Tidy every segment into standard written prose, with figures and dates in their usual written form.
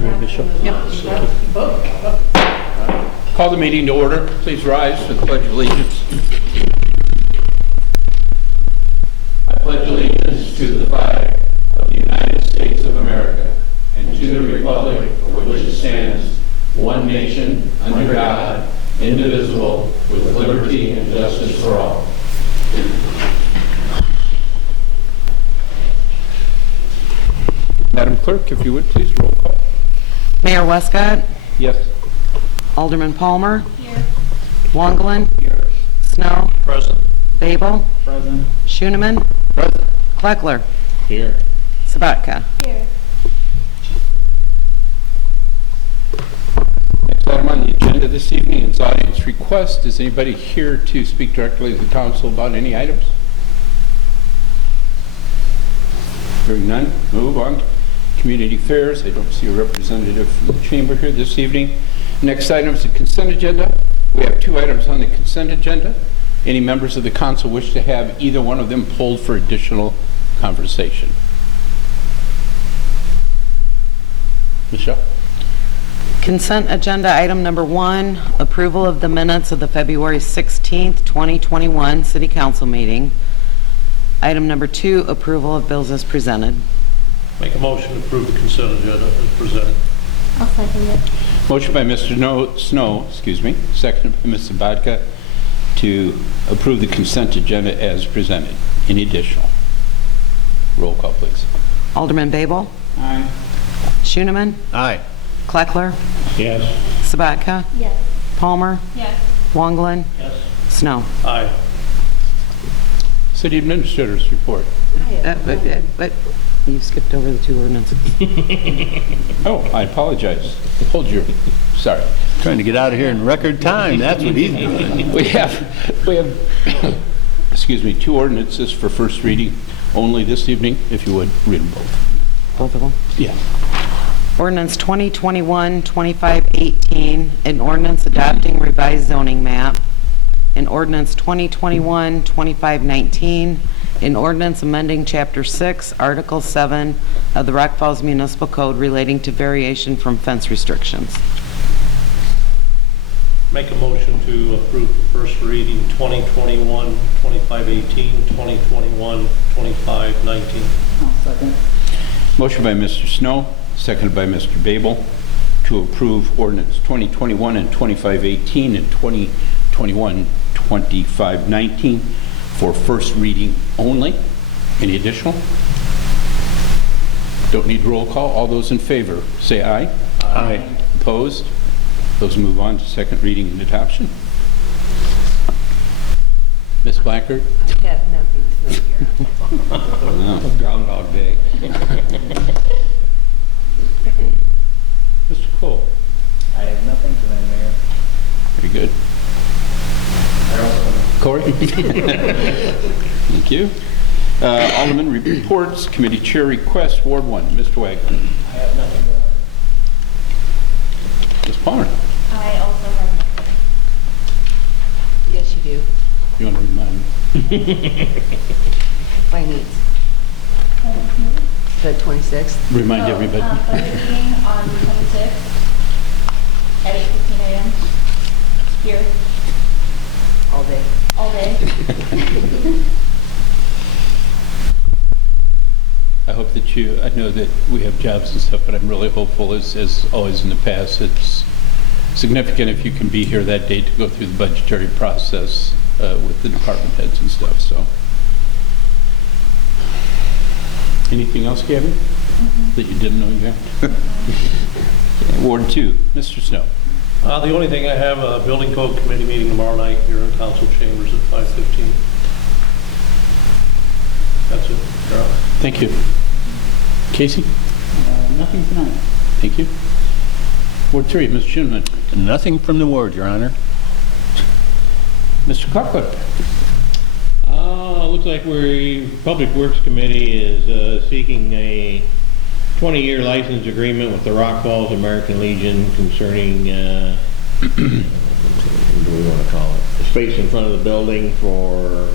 Bishop. Call the meeting to order. Please rise for the Pledge of Allegiance. I pledge allegiance to the flag of the United States of America and to the republic for which it stands, one nation, under God, indivisible, with liberty and justice for all. Madam Clerk, if you would, please roll call. Mayor Westcott, Yes. Alderman Palmer, Here. Wongelin, Here. Snow, Present. Babel, Present. Schoeneman, Present. Kleckler, Here. Sabatka. Here. Next item on the agenda this evening is audience request. Is anybody here to speak directly to the council about any items? Hearing none, move on. Community affairs. I don't see a representative from the chamber here this evening. Next item is the consent agenda. We have two items on the consent agenda. Any members of the council wish to have either one of them pulled for additional conversation? Michelle? Consent agenda item number 1, approval of the minutes of the February 16th, 2021 City Council meeting. Item number 2, approval of bills as presented. Make a motion to approve the consent agenda as presented. I'll second it. Motion by Mr. Snow, seconded by Ms. Sabatka to approve the consent agenda as presented. Any additional? Roll call, please. Alderman Babel, Aye. Schoeneman, Aye. Kleckler, Yes. Sabatka, Yes. Palmer, Yes. Wongelin, Yes. Snow. Aye. City Administrator's report. But you skipped over the 2 ordinances. Oh, I apologize. Hold your, sorry. Trying to get out of here in record time, that's what he's doing. We have, excuse me, 2 ordinances for first reading only this evening. If you would, read them both. Both of them. Yeah. Ordinance 2021-2518, an ordinance adopting revised zoning map. An ordinance 2021-2519, an ordinance amending Chapter 6, Article 7 of the Rock Falls Municipal Code relating to variation from fence restrictions. Make a motion to approve the first reading 2021-2518, 2021-2519. Motion by Mr. Snow, seconded by Mr. Babel, to approve ordinance 2021 and 2518 and 2021-2519 for first reading only. Any additional? Don't need roll call. All those in favor, say aye. Aye. Opposed? Those move on to second reading and adoption. Ms. Blackard? I have nothing to make here. No. Groundhog Day. Mr. Cole? I have nothing tonight, Mayor. Very good. Corey? Thank you. Alderman reports, committee chair requests, Ward 1. Mr. Wagner. I have nothing to Ms. Palmer. I also have nothing. Yes, you do. You want to remind me? Finance, the 26th. Remind everybody. Budget meeting on the 26th at 8:15 a.m. Here, All day. all day. I hope that I know that we have jobs and stuff, but I'm really hopeful, as always in the past, it's significant if you can be here that day to go through the budgetary process with the department heads and stuff, so. Anything else, Gabby, that you didn't know you had? Okay, Ward 2, Mr. Snow. The only thing I have, a building code committee meeting tomorrow night here in council chambers at 5:15. That's it. Carol. Thank you. Casey? Nothing tonight. Thank you. Ward 3, Mr. Schoeneman. Nothing from the ward, Your Honor. Mr. Kleckler. Looks like Public Works Committee is seeking a 20-year license agreement with the Rock Falls American Legion concerning, what do we want to call it? The space in front of the building for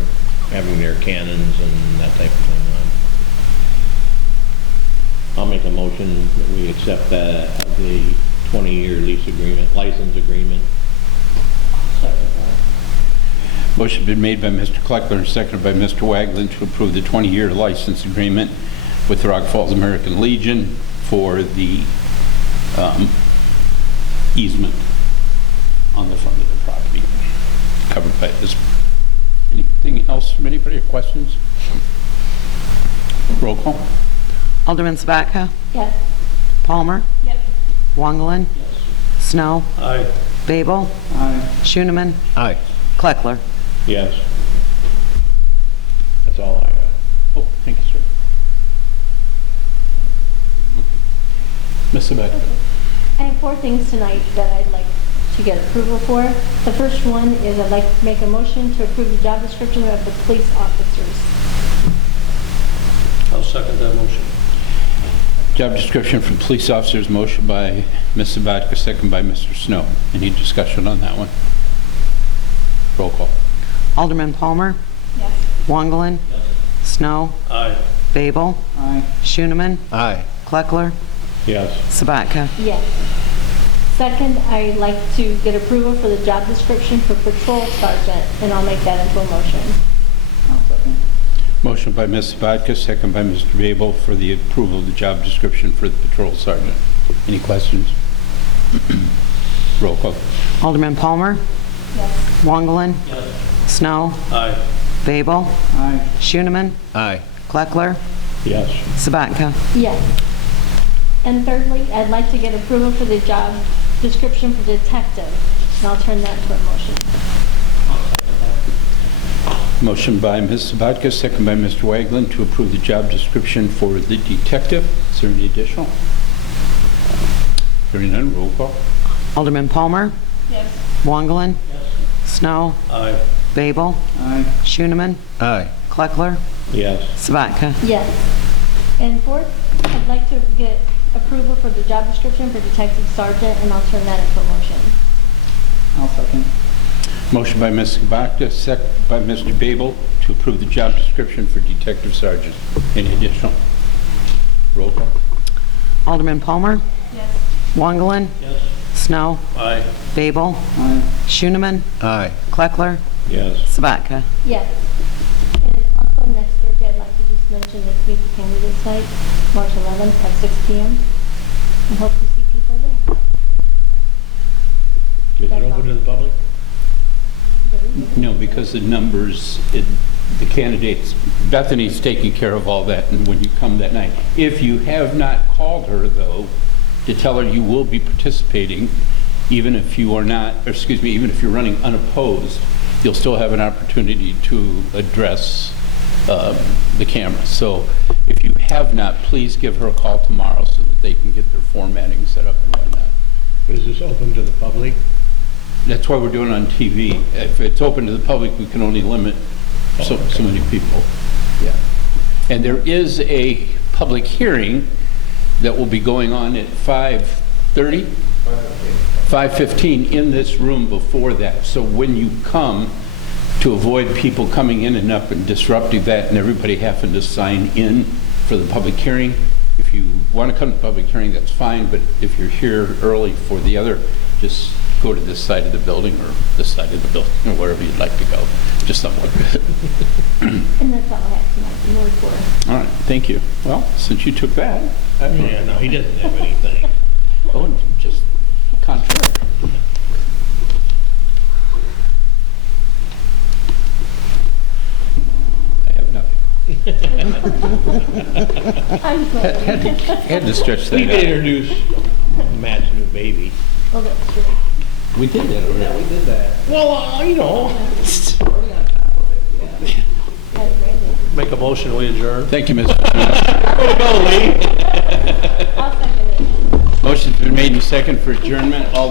having their cannons and that type of thing I'll make a motion that we accept the 20-year lease agreement, license agreement. Second that. Motion been made by Mr. Kleckler and seconded by Mr. Wagland to approve the 20-year license agreement with the Rock Falls American Legion for the easement on the front of the property covered by this. Anything else from anybody or questions? Roll call. Alderman Sabatka? Yes. Palmer? Yep. Wangelin? Snow? Aye. Babel? Aye. Schooneman? Aye. Kleckler? Yes. That's all I have. Oh, thank you, sir. Ms. Sabatka. I have 4 things tonight that I'd like to get approval for. The first one is I'd like to make a motion to approve the job description of the police officers. I'll second that motion. Job description for police officers, motion by Ms. Sabatka, second by Mr. Snow. Any discussion on that one? Roll call. Alderman Palmer? Yes. Wangelin? Snow? Aye. Babel? Aye. Schooneman? Aye. Kleckler? Yes. Sabatka? Yes. Second, I'd like to get approval for the job description for patrol sergeant, and I'll make that into a motion. I'll second. Motion by Ms. Sabatka, second by Mr. Babel for the approval of the job description for the patrol sergeant. Any questions? Roll call. Alderman Palmer? Yes. Wangelin? Yes. Snow? Aye. Babel? Aye. Schooneman? Aye. Kleckler? Yes. Sabatka? Yes. And thirdly, I'd like to get approval for the job description for detective, and I'll turn that to a motion. Motion by Ms. Sabatka, second by Mr. Wagland to approve the job description for the detective. Is there any additional? Hearing none, roll call. Alderman Palmer? Yes. Wangelin? Snow? Aye. Babel? Aye. Schooneman? Aye. Kleckler? Yes. Sabatka? Yes. And fourth, I'd like to get approval for the job description for detective sergeant, and I'll turn that into a motion. I'll second. Motion by Ms. Sabatka, second by Mr. Babel to approve the job description for detective sergeant. Any additional? Roll call. Alderman Palmer? Yes. Wangelin? Yes. Snow? Aye. Babel? Aye. Schooneman? Aye. Kleckler? Yes. Sabatka? Yes. And also next Thursday, I'd like to just mention the Meet the Candidates Night, March 11th at 6 p.m. and hope to see people there. Is it open to the public? No, because the numbers, the candidates, Bethany's taking care of all that, and when you come that night. If you have not called her, though, to tell her you will be participating, even if you are not, or excuse me, even if you're running unopposed, you'll still have an opportunity to address the camera. So if you have not, please give her a call tomorrow so that they can get their formatting set up and whatnot. Is this open to the public? That's why we're doing it on TV. If it's open to the public, we can only limit so many people. Yeah. And there is a public hearing that will be going on at 5:30? 5:15 in this room before that. So when you come, to avoid people coming in and up and disrupting that and everybody having to sign in for the public hearing, if you want to come to the public hearing, that's fine, but if you're here early for the other, just go to this side of the building or this side of the building or wherever you'd like to go. Just somewhere. And that's all I have tonight, no report. All right, thank you. Well, since you took that, Yeah, no, he doesn't have anything. oh, just contrary. I have nothing. I'm sorry. Had to stretch We that did out. introduce Matt's new baby. Oh, that's true. We did that already. We did that. Well, you know. That's great. Make a motion, we adjourn. Thank you, Mr. Way to go, Lee. I'll second it. Motion's been made and second for adjournment. All